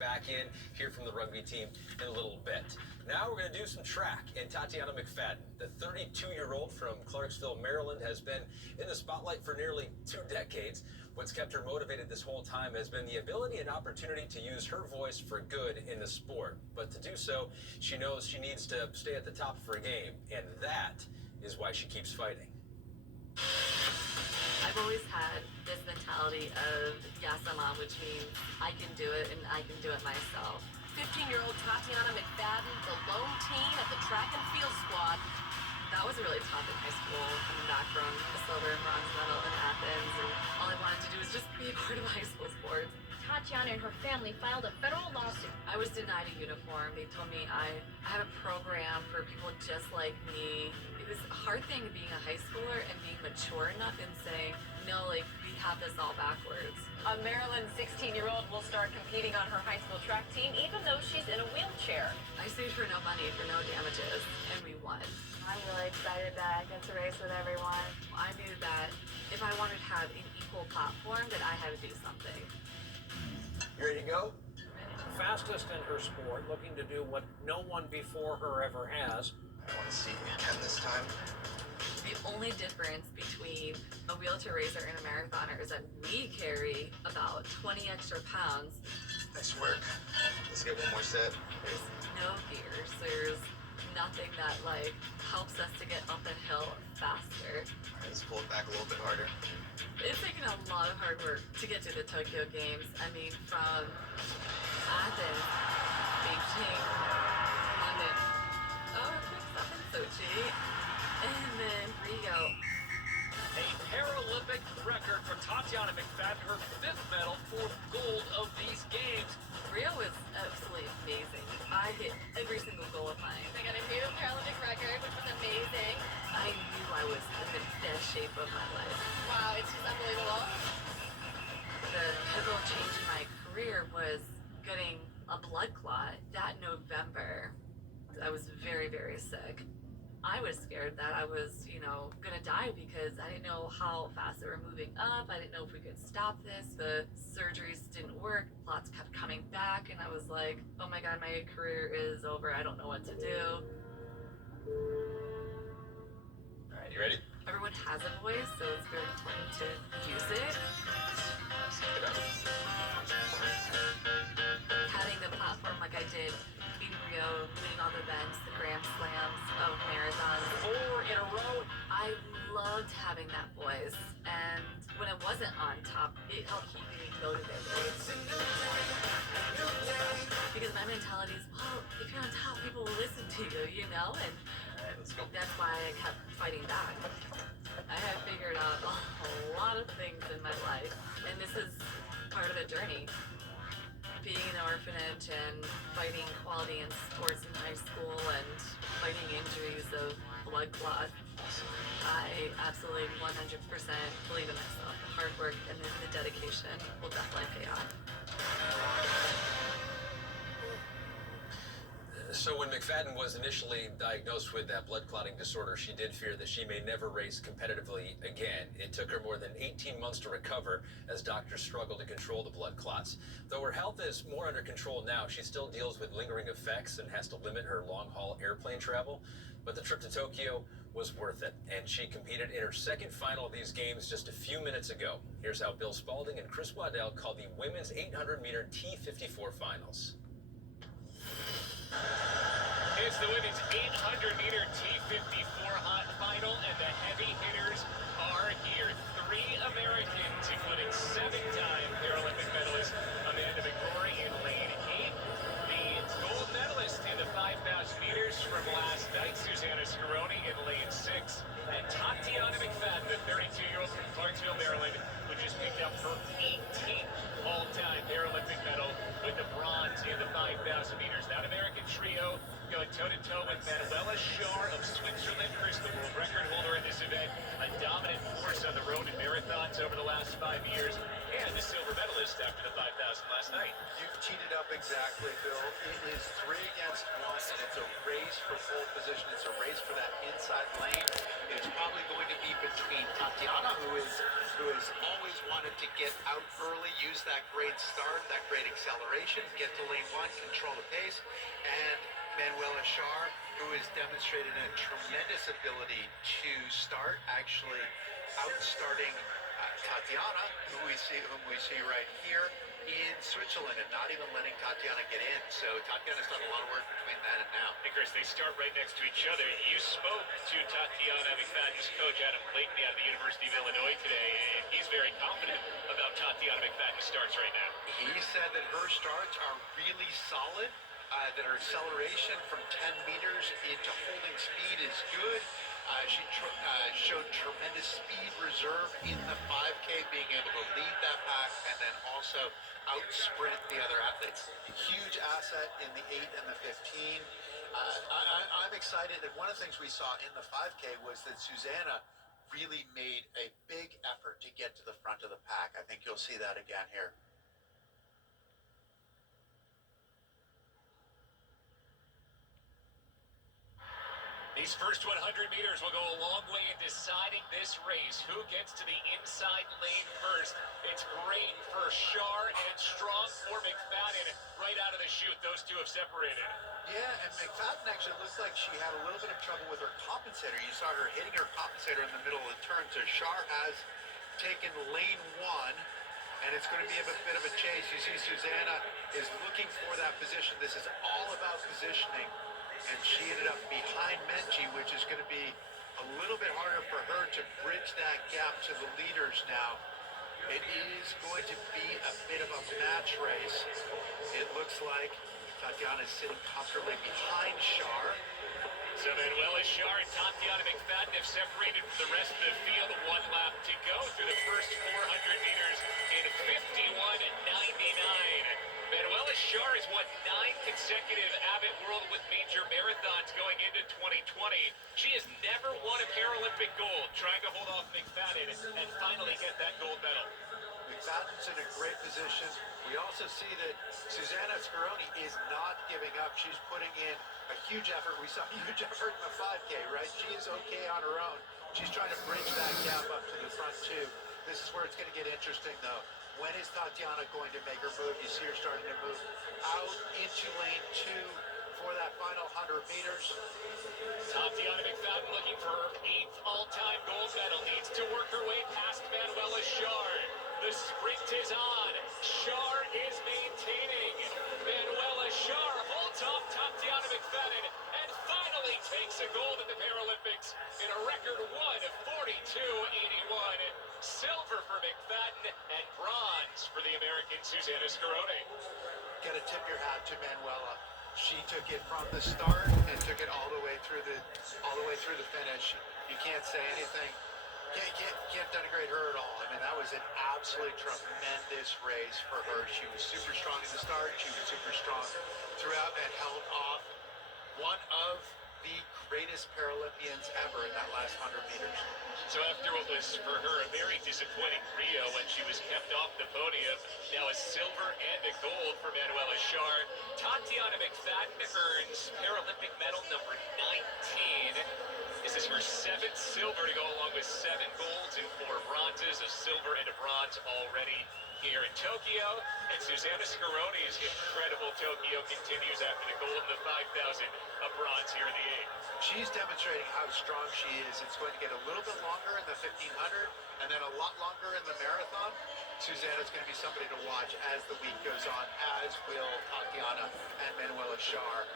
Back in, hear from the rugby team in a little bit. Now we're going to do some track, and Tatyana McFadden, the 32-year-old from Clarksville, Maryland, has been in the spotlight for nearly 2 decades. What's kept her motivated this whole time has been the ability and opportunity to use her voice for good in the sport. But to do so, she knows she needs to stay at the top of her game, and that is why she keeps fighting. I've always had this mentality of yes, I'm on, which means I can do it and I can do it myself. 15-year-old Tatyana McFadden, the lone teen of the track and field squad. That was really tough in high school, coming back from a silver and bronze medal in Athens, and all I wanted to do was just be a part of high school sports. Tatyana and her family filed a federal lawsuit. I was denied a uniform. They told me I have a program for people just like me. It was a hard thing being a high schooler and being mature enough and saying, no, like, we have this all backwards. A Maryland 16-year-old will start competing on her high school track team, even though she's in a wheelchair. I stayed for no money, for no damages, and we won. I'm really excited that I get to race with everyone. I knew that if I wanted to have an equal platform, that I had to do something. You ready to go? Fastest in her sport, looking to do what no one before her ever has. I want to see Ken this time. The only difference between a wheelchair racer and a marathoner is that we carry about 20 extra pounds. Nice work. Let's get one more set. There's no gears. There's nothing that like helps us to get up a hill faster. All right, let's pull it back a little bit harder. It's taken a lot of hard work to get to the Tokyo Games. I mean, from Athens, Beijing, London, quick stop in Sochi, and then Rio. A Paralympic record for Tatyana McFadden, her 5th medal, 4th gold of these games. Rio was absolutely amazing. I hit every single goal of mine. They got a new Paralympic record, which was amazing. I knew I was in the best shape of my life. Wow, it's just unbelievable. The pivotal change in my career was getting a blood clot that November. I was very, very sick. I was scared that I was, gonna die because I didn't know how fast they were moving up. I didn't know if we could stop this. The surgeries didn't work. Clots kept coming back, and I was like, oh my God, my career is over. I don't know what to do. All right, you ready? Everyone has a voice, so it's very important to use it. Having the platform like I did in Rio, winning all the events, the Grand Slams of marathons. 4 in a row. I loved having that voice, and when I wasn't on top, it helped keep me motivated. Because my mentality is, well, if you're on top, people will listen to you, And All right, let's go. that's why I kept fighting back. I have figured out a lot of things in my life, and this is part of a journey. Being in an orphanage and fighting quality in sports in high school and fighting injuries of blood clots, I absolutely 100% believe in myself. The hard work and the dedication will definitely pay off. So when McFadden was initially diagnosed with that blood clotting disorder, she did fear that she may never race competitively again. It took her more than 18 months to recover as doctors struggled to control the blood clots. Though her health is more under control now, she still deals with lingering effects and has to limit her long-haul airplane travel. But the trip to Tokyo was worth it, and she competed in her 2nd final of these games just a few minutes ago. Here's how Bill Spalding and Chris Waddell called the women's 800-meter T54 finals. It's the women's 800-meter T54 hot final, and the heavy hitters are here. 3 Americans, including 7-time Paralympic medalist Amanda McCrory in lane 8. The gold medalist in the 5,000 meters from last night, Susanna Scaroni, in lane 6. And Tatyana McFadden, the 32-year-old from Clarksville, Maryland, who just picked up her 18th all-time Paralympic medal with the bronze in the 5,000 meters. That American trio going toe-to-toe with Manuela Schar of Switzerland, Chris, the world record holder in this event, a dominant force on the road in marathons over the last 5 years, and the silver medalist after the 5,000 last night. You've teed it up exactly, Bill. It is 3 against 1, and it's a race for pole position. It's a race for that inside lane. It's probably going to be between Tatyana, who has always wanted to get out early, use that great start, that great acceleration, get to lane 1, control the pace, and Manuela Schär, who has demonstrated a tremendous ability to start, actually outstarting Tatyana, whom we see right here in Switzerland, and not even letting Tatyana get in. So Tatyana's done a lot of work between then and now. And Chris, they start right next to each other. You spoke to Tatyana McFadden's coach, Adam Blakeney, out of the University of Illinois today, and he's very confident about Tatyana McFadden's starts right now. He said that her starts are really solid, that her acceleration from 10 meters into holding speed is good. She showed tremendous speed reserve in the 5K, being able to lead that pack and then also out-sprint the other athletes. Huge asset in the 8 and the 15. I'm excited, and one of the things we saw in the 5K was that Susanna really made a big effort to get to the front of the pack. I think you'll see that again here. These first 100 meters will go a long way in deciding this race. Who gets to the inside lane first? It's great for Schär and strong for McFadden. Right out of the chute, those two have separated. Yeah, and McFadden actually looked like she had a little bit of trouble with her compensator. You saw her hitting her compensator in the middle of the turn. So Schär has taken lane 1, and it's going to be a bit of a chase. You see Susanna is looking for that position. This is all about positioning. And she ended up behind Menchie, which is going to be a little bit harder for her to bridge that gap to the leaders now. It is going to be a bit of a match race. It looks like Tatyana is sitting comfortably behind Schär. So Manuela Schär and Tatyana McFadden have separated from the rest of the field. 1 lap to go through the first 400 meters in 51:99. Manuela Schär has won 9 consecutive Abbott World with major marathons going into 2020. She has never won a Paralympic gold, trying to hold off McFadden and finally get that gold medal. McFadden's in a great position. We also see that Susanna Scaroni is not giving up. She's putting in a huge effort. We saw a huge effort in the 5K, right? She is okay on her own. She's trying to bridge that gap up to the front too. This is where it's going to get interesting though. When is Tatyana going to make her move? You see her starting to move out into lane 2 for that final 100 meters. Tatyana McFadden looking for her 8th all-time gold medal. Needs to work her way past Manuela Schär. The sprint is on. Schär is maintaining. Manuela Schär holds off Tatyana McFadden and finally takes a gold at the Paralympics in a record 1:42.81. Silver for McFadden and bronze for the American Susanna Scaroni. Got to tip your hat to Manuela. She took it from the start and took it all the way through the finish. You can't say anything. Can't denigrate her at all. I mean, that was an absolutely tremendous race for her. She was super strong in the start. She was super strong throughout and held off one of the greatest Paralympians ever in that last 100 meters. So after what was for her a very disappointing Rio when she was kept off the podium, now a silver and a gold for Manuela Schär. Tatyana McFadden earns Paralympic medal number 19. This is her 7th silver to go along with 7 golds and 4 bronzes, a silver and a bronze already here in Tokyo. And Susanna Scaroni's incredible Tokyo continues after the gold in the 5,000, a bronze here in the 8. She's demonstrating how strong she is. It's going to get a little bit longer in the 1500 and then a lot longer in the marathon. Susanna's going to be somebody to watch as the week goes on, as will Tatyana and Manuela Schär.